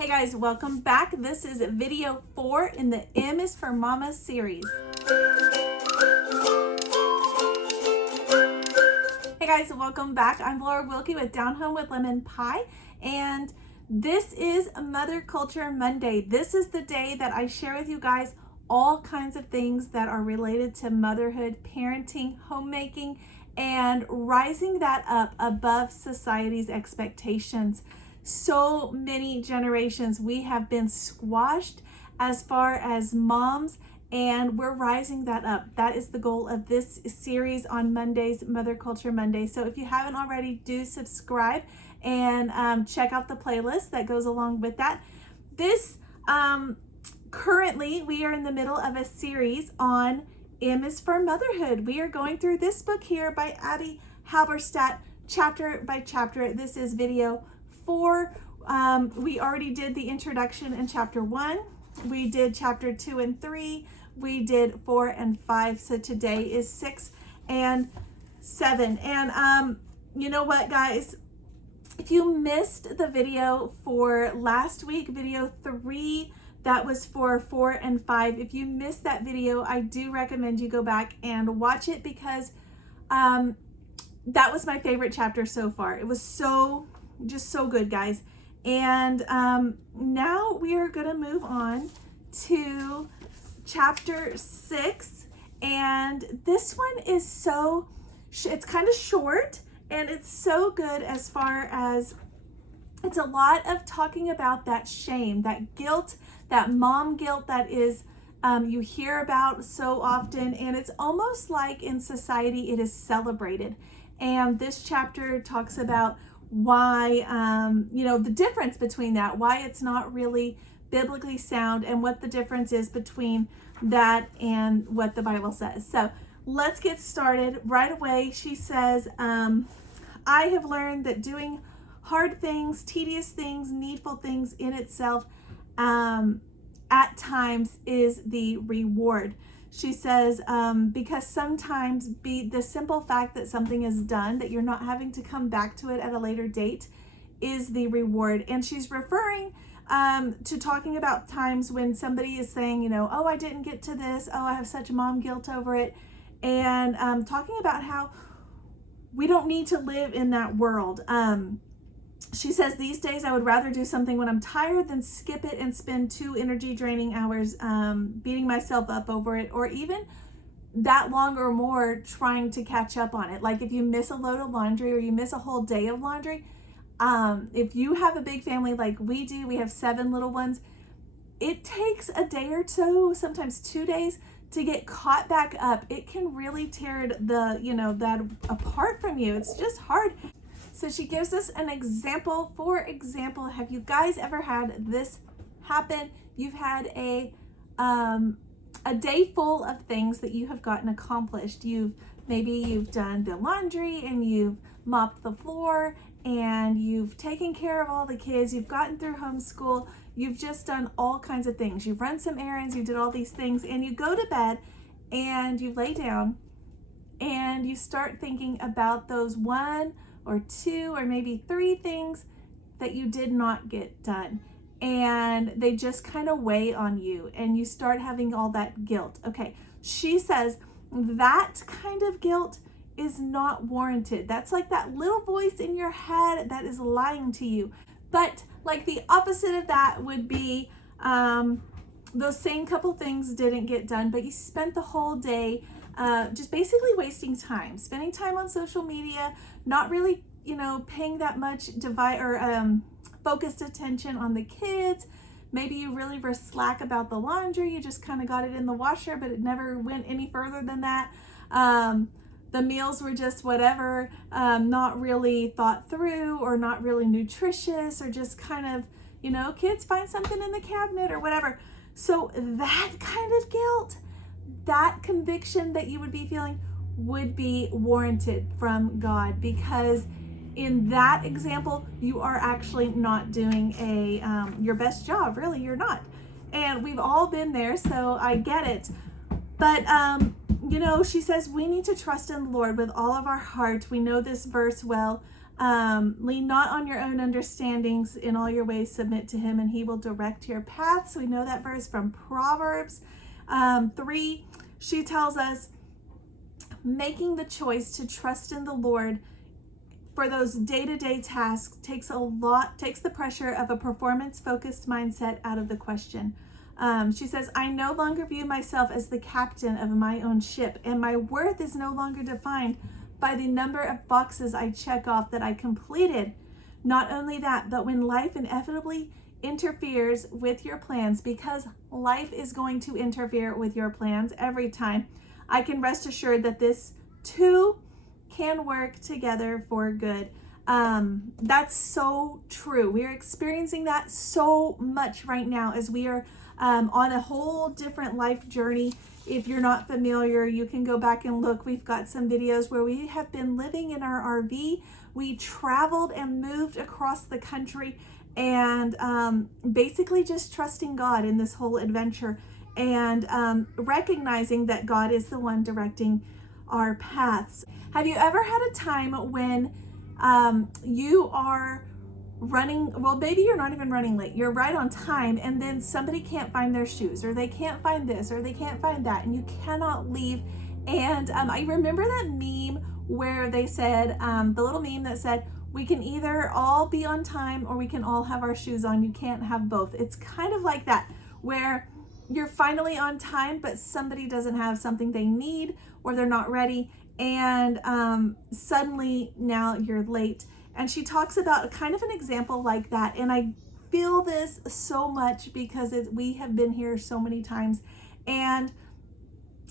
Hey guys, welcome back. This is video 4 in the M is for Mama series. Hey guys, welcome back. I'm Laura Wilkie with Down Home with Lemon Pie, and this is Mother Culture Monday. This is the day that I share with you guys all kinds of things that are related to motherhood, parenting, homemaking, and rising that up above society's expectations. So many generations we have been squashed as far as moms, and we're rising that up. That is the goal of this series on Mondays, Mother Culture Monday. So if you haven't already, do subscribe and check out the playlist that goes along with that. This currently we are in the middle of a series on M is for Motherhood. We are going through this book here by Abby Halberstadt, chapter by chapter. This is video 4. We already did the introduction in chapter 1. We did chapter 2 and 3. We did 4 and 5. So today is 6 and 7. And you know what, guys? If you missed the video for last week, video 3, that was for 4 and 5. If you missed that video, I do recommend you go back and watch it, because that was my favorite chapter so far. It was just so good, guys. And now we are going to move on to chapter 6. And this one is it's kind of short, and it's so good as far as it's a lot of talking about that shame, that guilt, that mom guilt that is you hear about so often, and it's almost like in society it is celebrated. And this chapter talks about why, the difference between that, why it's not really biblically sound, and what the difference is between that and what the Bible says. So let's get started right away. She says, I have learned that doing hard things, tedious things, needful things in itself, at times is the reward. She says, because sometimes the simple fact that something is done, that you're not having to come back to it at a later date, is the reward. And she's referring to talking about times when somebody is saying, oh, I didn't get to this. Oh, I have such mom guilt over it. And talking about how we don't need to live in that world. She says, these days I would rather do something when I'm tired than skip it and spend 2 energy draining hours beating myself up over it, or even that long or more trying to catch up on it. Like if you miss a load of laundry, or you miss a whole day of laundry, if you have a big family like we do, we have 7 little ones, it takes a day or 2, sometimes 2 days to get caught back up. It can really tear that apart from you. It's just hard. So she gives us an example. For example, have you guys ever had this happen? You've had a day full of things that you have gotten accomplished. Maybe you've done the laundry, and you've mopped the floor, and you've taken care of all the kids. You've gotten through homeschool. You've just done all kinds of things. You've run some errands. You did all these things, and you go to bed and you lay down and you start thinking about those 1 or 2 or maybe 3 things that you did not get done, and they just kind of weigh on you, and you start having all that guilt. Okay, she says that kind of guilt is not warranted. That's like that little voice in your head that is lying to you. But like the opposite of that would be those same couple things didn't get done, but you spent the whole day just basically wasting time, spending time on social media, not really, paying that much focused attention on the kids. Maybe you really were slack about the laundry. You just kind of got it in the washer, but it never went any further than that. The meals were just whatever, not really thought through, or not really nutritious, or just kind of, kids find something in the cabinet or whatever. So that kind of guilt, that conviction that you would be feeling, would be warranted from God, because in that example, you are actually not doing your best job. Really, you're not. And we've all been there, so I get it. But she says we need to trust in the Lord with all of our heart. We know this verse well. Lean not on your own understandings. In all your ways submit to him, and he will direct your paths. We know that verse from Proverbs 3. She tells us, making the choice to trust in the Lord for those day-to-day tasks takes the pressure of a performance-focused mindset out of the question. She says, I no longer view myself as the captain of my own ship, and my worth is no longer defined by the number of boxes I check off that I completed. Not only that, but when life inevitably interferes with your plans, because life is going to interfere with your plans every time, I can rest assured that this too can work together for good. That's so true. We are experiencing that so much right now as we are on a whole different life journey. If you're not familiar, you can go back and look. We've got some videos where we have been living in our RV. We traveled and moved across the country, and basically just trusting God in this whole adventure, and recognizing that God is the one directing our paths. Have you ever had a time when you are running, well, maybe you're not even running late, you're right on time, and then somebody can't find their shoes, or they can't find this, or they can't find that, and you cannot leave? And I remember that meme where they said, the little meme that said, we can either all be on time or we can all have our shoes on. You can't have both. It's kind of like that, where you're finally on time, but somebody doesn't have something they need, or they're not ready, and suddenly now you're late. And she talks about kind of an example like that, and I feel this so much because we have been here so many times. And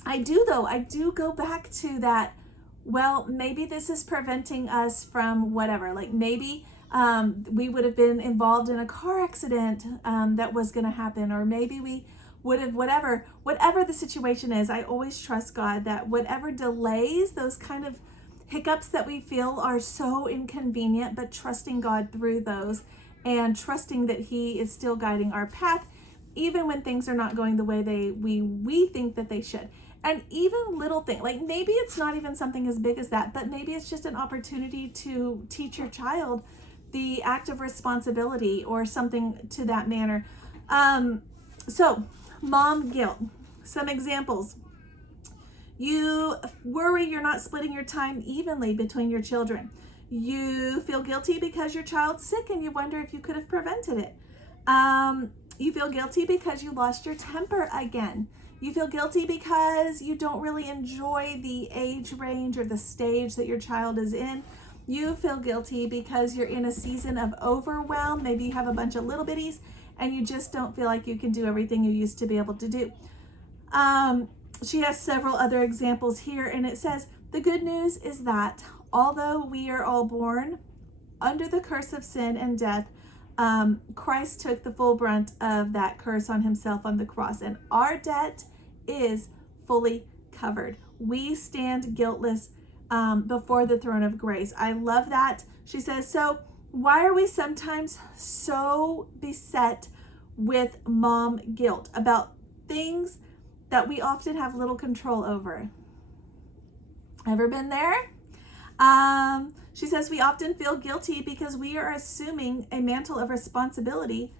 I do go back to that, well, maybe this is preventing us from whatever, like maybe we would have been involved in a car accident that was going to happen, or maybe we would have, whatever the situation is. I always trust God that whatever delays, those kind of hiccups that we feel are so inconvenient, but trusting God through those, and trusting that he is still guiding our path, even when things are not going the way we think that they should. And even little things, like maybe it's not even something as big as that, but maybe it's just an opportunity to teach your child the act of responsibility or something to that manner. So mom guilt, some examples. You worry you're not splitting your time evenly between your children. You feel guilty because your child's sick and you wonder if you could have prevented it. You feel guilty because you lost your temper again. You feel guilty because you don't really enjoy the age range or the stage that your child is in. You feel guilty because you're in a season of overwhelm. Maybe you have a bunch of little bitties and you just don't feel like you can do everything you used to be able to do. She has several other examples here, and it says, the good news is that although we are all born under the curse of sin and death, Christ took the full brunt of that curse on himself on the cross, and our debt is fully covered. We stand guiltless before the throne of grace. I love that. She says, so why are we sometimes so beset with mom guilt about things that we often have little control over? Ever been there? She says we often feel guilty because we are assuming a mantle of responsibility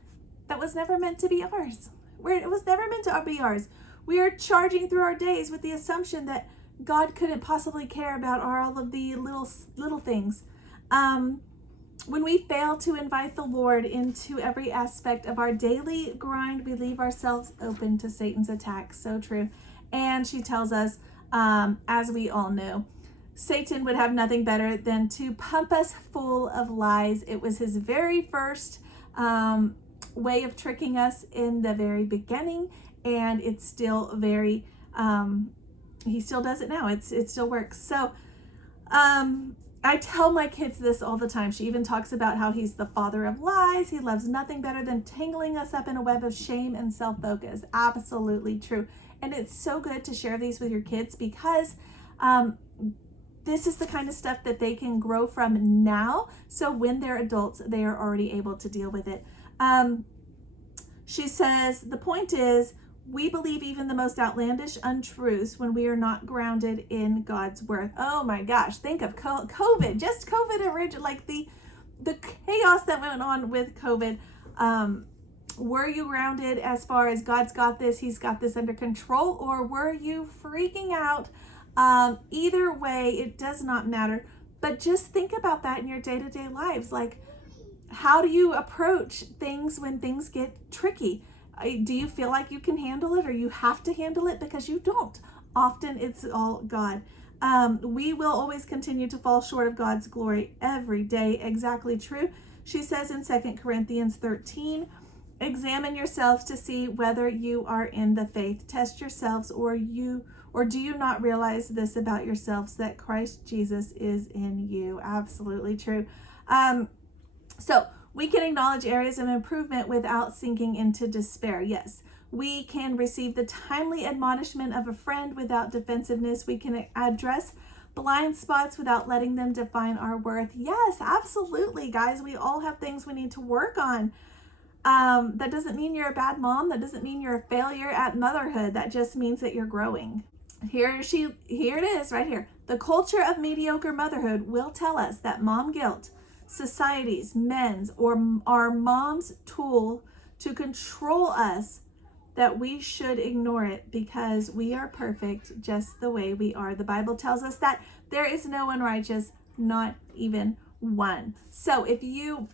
that was never meant to be ours. It was never meant to be ours. We are charging through our days with the assumption that God couldn't possibly care about all of the little things. When we fail to invite the Lord into every aspect of our daily grind, we leave ourselves open to Satan's attacks. So true. And she tells us, as we all know, Satan would have nothing better than to pump us full of lies. It was his very first way of tricking us in the very beginning, and it's still very, he still does it now. It still works. So I tell my kids this all the time. She even talks about how he's the father of lies. He loves nothing better than tangling us up in a web of shame and self-focus. Absolutely true. And it's so good to share these with your kids, because this is the kind of stuff that they can grow from now. So when they're adults, they are already able to deal with it. She says, the point is, We believe even the most outlandish untruths when we are not grounded in God's word. Oh my gosh, think of COVID, just COVID, like the chaos that went on with COVID. Were you grounded as far as God's got this, he's got this under control, or were you freaking out? Either way, it does not matter. But just think about that in your day-to-day lives. Like, how do you approach things when things get tricky? Do you feel like you can handle it, or you have to handle it? Because you don't. Often it's all God. We will always continue to fall short of God's glory every day. Exactly true. She says in 2 Corinthians 13, examine yourselves to see whether you are in the faith. Test yourselves, or do you not realize this about yourselves, that Christ Jesus is in you? Absolutely true. So we can acknowledge areas of improvement without sinking into despair. Yes, we can receive the timely admonishment of a friend without defensiveness. We can address blind spots without letting them define our worth. Yes, absolutely, guys. We all have things we need to work on. That doesn't mean you're a bad mom. That doesn't mean you're a failure at motherhood. That just means that you're growing. Here it is right here. The culture of mediocre motherhood will tell us that mom guilt, society's, men's, or our mom's tool to control us, that we should ignore it because we are perfect just the way we are. The Bible tells us that there is no one righteous, not even one. So if you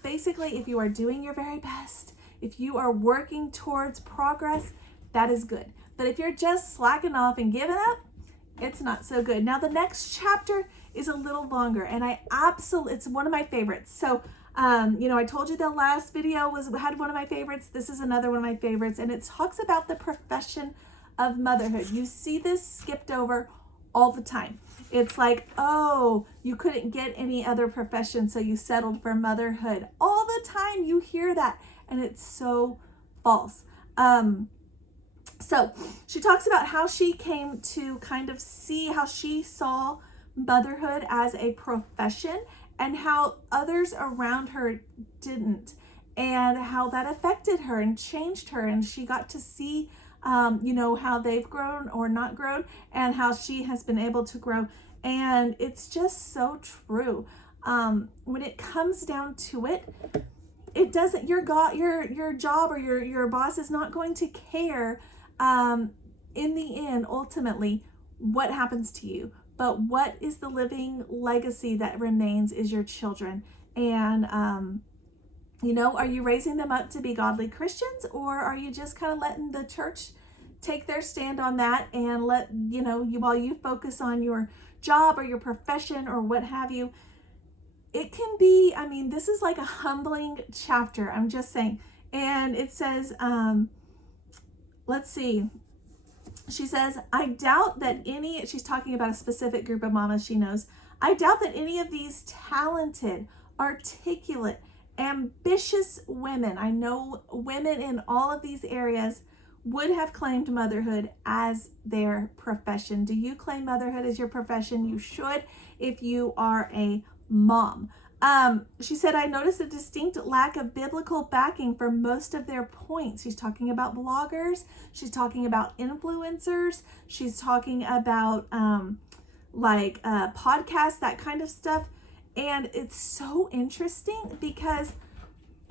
are doing your very best, if you are working towards progress, that is good. But if you're just slacking off and giving up, it's not so good. Now the next chapter is a little longer, and it's one of my favorites. So, I told you the last video had one of my favorites. This is another one of my favorites, and it talks about the profession of motherhood. You see this skipped over all the time. It's like, oh, you couldn't get any other profession, so you settled for motherhood. All the time you hear that, and it's so false. So she talks about how she came to kind of see how she saw motherhood as a profession and how others around her didn't, and how that affected her and changed her. And she got to see, how they've grown or not grown, and how she has been able to grow. And it's just so true. When it comes down to it, it doesn't, your job or your boss is not going to care in the end, ultimately, what happens to you. But what is the living legacy that remains is your children. And, are you raising them up to be godly Christians, or are you just kind of letting the church take their stand on that and while you focus on your job or your profession or what have you? It can be, this is like a humbling chapter, I'm just saying. And it says, let's see. She says, I doubt that she's talking about a specific group of mamas she knows. I doubt that any of these talented, articulate, ambitious women, I know women in all of these areas, would have claimed motherhood as their profession. Do you claim motherhood as your profession? You should if you are a mom. She said, I noticed a distinct lack of biblical backing for most of their points. She's talking about bloggers. She's talking about influencers. She's talking about podcasts, that kind of stuff. And it's so interesting because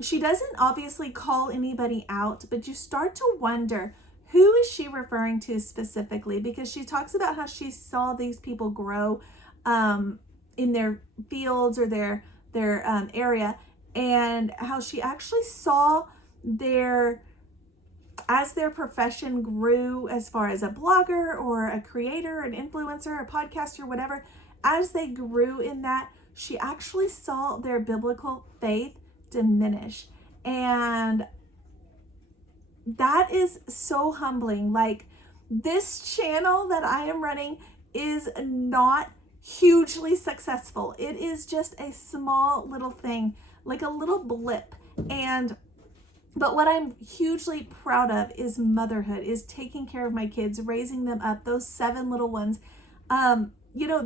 she doesn't obviously call anybody out, but you start to wonder, who is she referring to specifically? Because she talks about how she saw these people grow in their fields or their area, and how she actually saw as their profession grew, as far as a blogger or a creator, an influencer, a podcaster, whatever, as they grew in that, she actually saw their biblical faith diminish. And that is so humbling. Like, this channel that I am running is not hugely successful. It is just a small little thing, like a little blip. But what I'm hugely proud of is motherhood, is taking care of my kids, raising them up, those 7 little ones.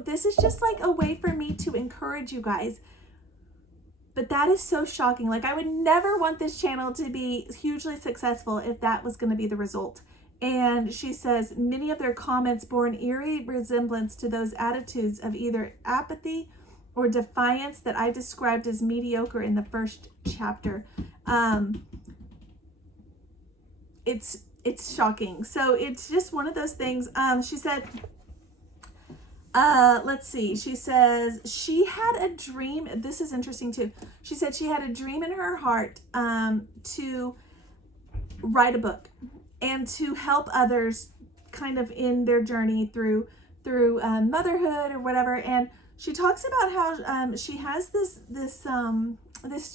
This is just like a way for me to encourage you guys. But that is so shocking. Like, I would never want this channel to be hugely successful if that was going to be the result. And she says, many of their comments bore an eerie resemblance to those attitudes of either apathy or defiance that I described as mediocre in the first chapter. It's shocking. So it's just one of those things. She said, let's see. She says she had a dream. This is interesting too. She said she had a dream in her heart to write a book and to help others kind of in their journey through motherhood or whatever. And she talks about how she has this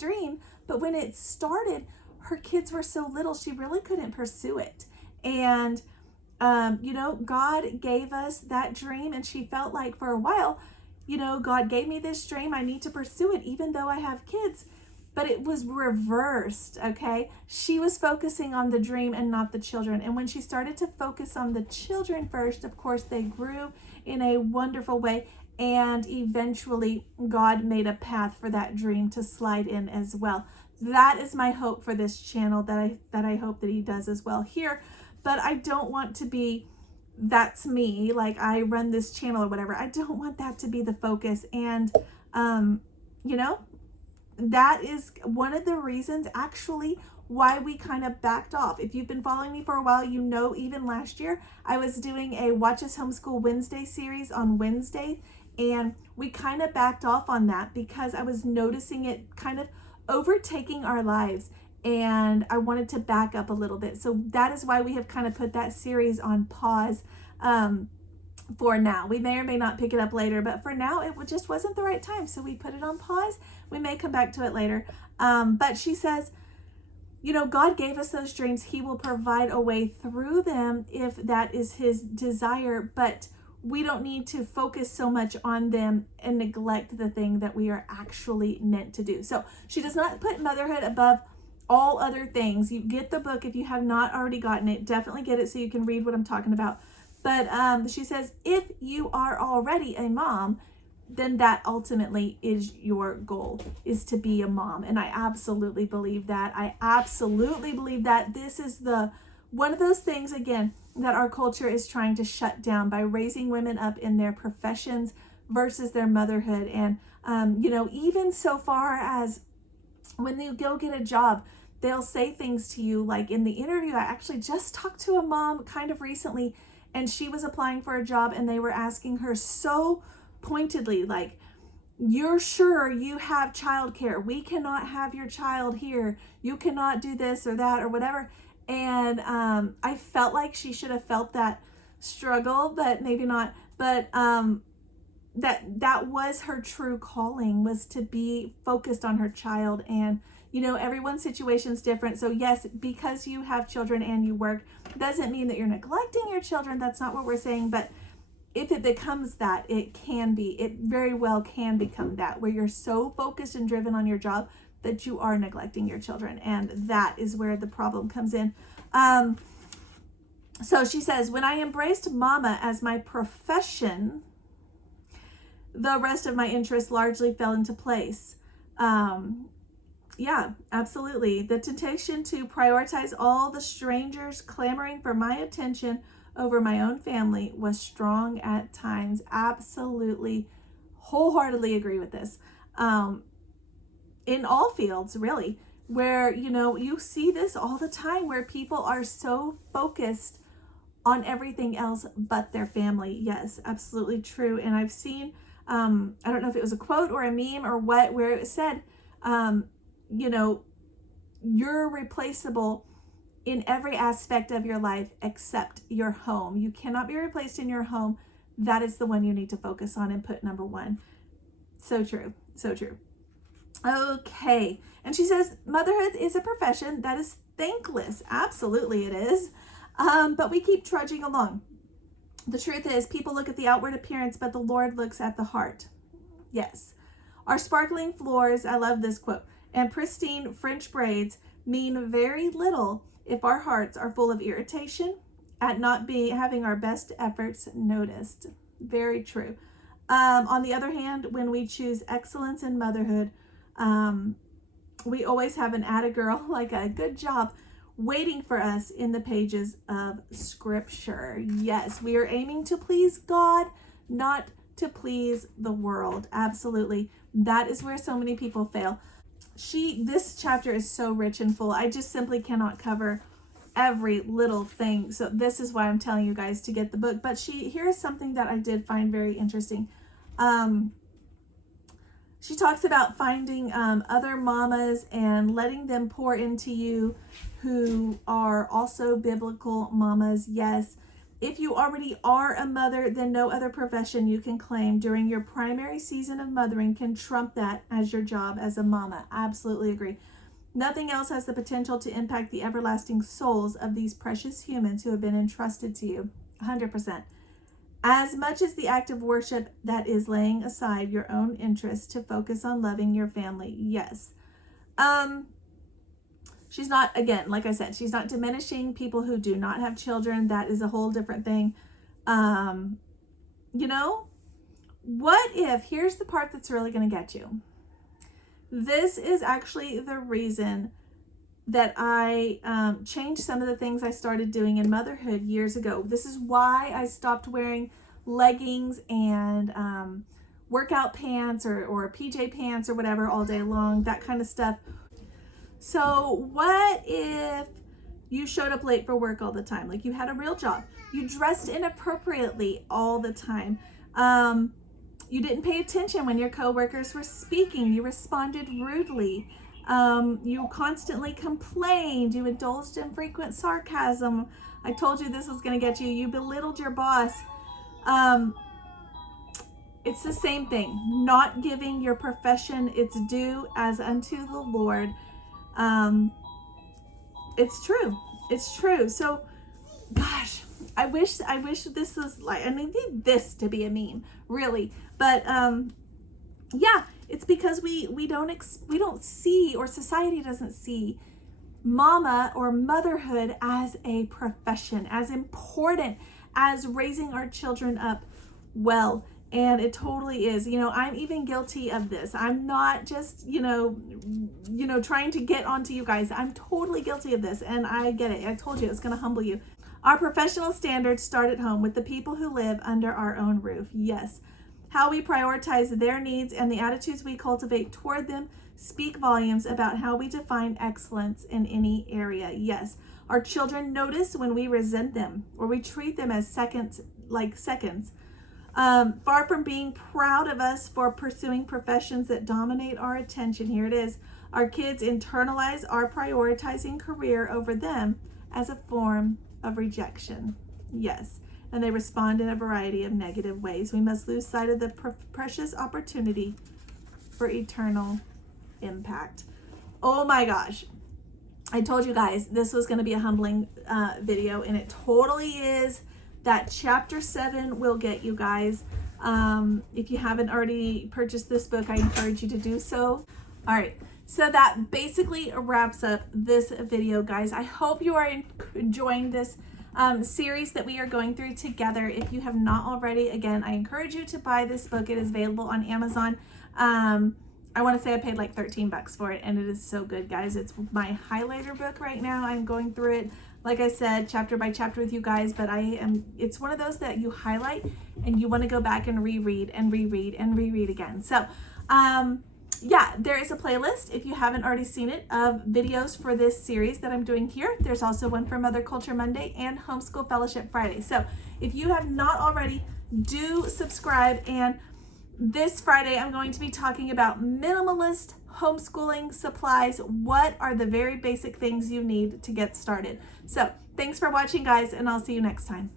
dream, but when it started, her kids were so little, she really couldn't pursue it. And God gave us that dream, and she felt like for a while, God gave me this dream, I need to pursue it even though I have kids. But it was reversed, okay? She was focusing on the dream and not the children. And when she started to focus on the children first, of course, they grew in a wonderful way. And eventually, God made a path for that dream to slide in as well. That is my hope for this channel, that I hope that he does as well here. But I don't want to be, that's me, like I run this channel or whatever. I don't want that to be the focus. And, that is one of the reasons actually why we kind of backed off. If you've been following me for a while, even last year, I was doing a Us Homeschool Wednesday series on Wednesday, and we kind of backed off on that because I was noticing it kind of overtaking our lives, and I wanted to back up a little bit. So that is why we have kind of put that series on pause for now. We may or may not pick it up later, but for now it just wasn't the right time, so we put it on pause. We may come back to it later. But she says, God gave us those dreams. He will provide a way through them if that is his desire, but we don't need to focus so much on them and neglect the thing that we are actually meant to do. So she does not put motherhood above all other things. You get the book if you have not already gotten it. Definitely get it so you can read what I'm talking about. But she says, if you are already a mom, then that ultimately is your goal, is to be a mom. And I absolutely believe that. I absolutely believe that this is one of those things, again, that our culture is trying to shut down by raising women up in their professions versus their motherhood. And, even so far as when you go get a job, they'll say things to you like in the interview. I actually just talked to a mom kind of recently, and she was applying for a job, and they were asking her so pointedly, like, you're sure you have childcare? We cannot have your child here. You cannot do this or that or whatever. And I felt like she should have felt that struggle, but maybe not. But that was her true calling, was to be focused on her child. And everyone's situation is different. So yes, because you have children and you work doesn't mean that you're neglecting your children. That's not what we're saying. But if it becomes that, it very well can become that, where you're so focused and driven on your job that you are neglecting your children. And that is where the problem comes in. So she says, when I embraced mama as my profession, the rest of my interests largely fell into place. Yeah, absolutely. The temptation to prioritize all the strangers clamoring for my attention over my own family was strong at times. Absolutely, wholeheartedly agree with this. In all fields, really, where, you see this all the time, where people are so focused on everything else but their family. Yes, absolutely true. And I've seen, I don't know if it was a quote or a meme or what, where it said, you're replaceable in every aspect of your life except your home. You cannot be replaced in your home. That is the one you need to focus on and put number one. So true. So true. Okay. And she says, motherhood is a profession that is thankless. Absolutely it is. But we keep trudging along. The truth is, people look at the outward appearance, but the Lord looks at the heart. Yes. Our sparkling floors, I love this quote, and pristine French braids mean very little if our hearts are full of irritation at not having our best efforts noticed. Very true. On the other hand, when we choose excellence in motherhood, we always have an atta girl, like a good job. waiting for us in the pages of Scripture. Yes, we are aiming to please God, not to please the world. Absolutely. That is where so many people fail. This chapter is so rich and full. I just simply cannot cover every little thing. So this is why I'm telling you guys to get the book. But here's something that I did find very interesting. She talks about finding other mamas and letting them pour into you who are also biblical mamas. Yes, if you already are a mother, then no other profession you can claim during your primary season of mothering can trump that as your job as a mama. Absolutely agree. Nothing else has the potential to impact the everlasting souls of these precious humans who have been entrusted to you. 100%. As much as the act of worship that is laying aside your own interests to focus on loving your family. Yes. She's not, again, like I said, she's not diminishing people who do not have children. That is a whole different thing. You know, what if, here's the part that's really going to get you. This is actually the reason that I changed some of the things I started doing in motherhood years ago. This is why I stopped wearing leggings and workout pants or PJ pants or whatever all day long, that kind of stuff. So what if you showed up late for work all the time? Like you had a real job. You dressed inappropriately all the time. You didn't pay attention when your coworkers were speaking. You responded rudely. You constantly complained. You indulged in frequent sarcasm. I told you this was going to get you. You belittled your boss. It's the same thing. Not giving your profession its due as unto the Lord. It's true. It's true. So, gosh, I wish this was like, I need this to be a meme, really. But yeah, it's because we don't see, or society doesn't see, mama or motherhood as a profession, as important as raising our children up well. And it totally is. You know, I'm even guilty of this. I'm not just, you know, trying to get onto you guys. I'm totally guilty of this, and I get it. I told you it's going to humble you. Our professional standards start at home with the people who live under our own roof. Yes. How we prioritize their needs and the attitudes we cultivate toward them speak volumes about how we define excellence in any area. Yes. Our children notice when we resent them or we treat them as seconds. Far from being proud of us for pursuing professions that dominate our attention, here it is. Our kids internalize our prioritizing career over them as a form of rejection. Yes. And they respond in a variety of negative ways. We must lose sight of the precious opportunity for eternal impact. Oh my gosh. I told you guys this was going to be a humbling video, and it totally is. That chapter 7 will get you guys. If you haven't already purchased this book, I encourage you to do so. All right. So that basically wraps up this video, guys. I hope you are enjoying this series that we are going through together. If you have not already, again, I encourage you to buy this book. It is available on Amazon. I want to say I paid like 13 bucks for it, and it is so good, guys. It's my highlighter book right now. I'm going through it, like I said, chapter by chapter with you guys, but it's one of those that you highlight and you want to go back and reread and reread and reread again. So, yeah, there is a playlist, if you haven't already seen it, of videos for this series that I'm doing here. There's also one for Mother Culture Monday and Homeschool Fellowship Friday. So if you have not already, do subscribe. And this Friday, I'm going to be talking about minimalist homeschooling supplies. What are the very basic things you need to get started? So thanks for watching, guys, and I'll see you next time.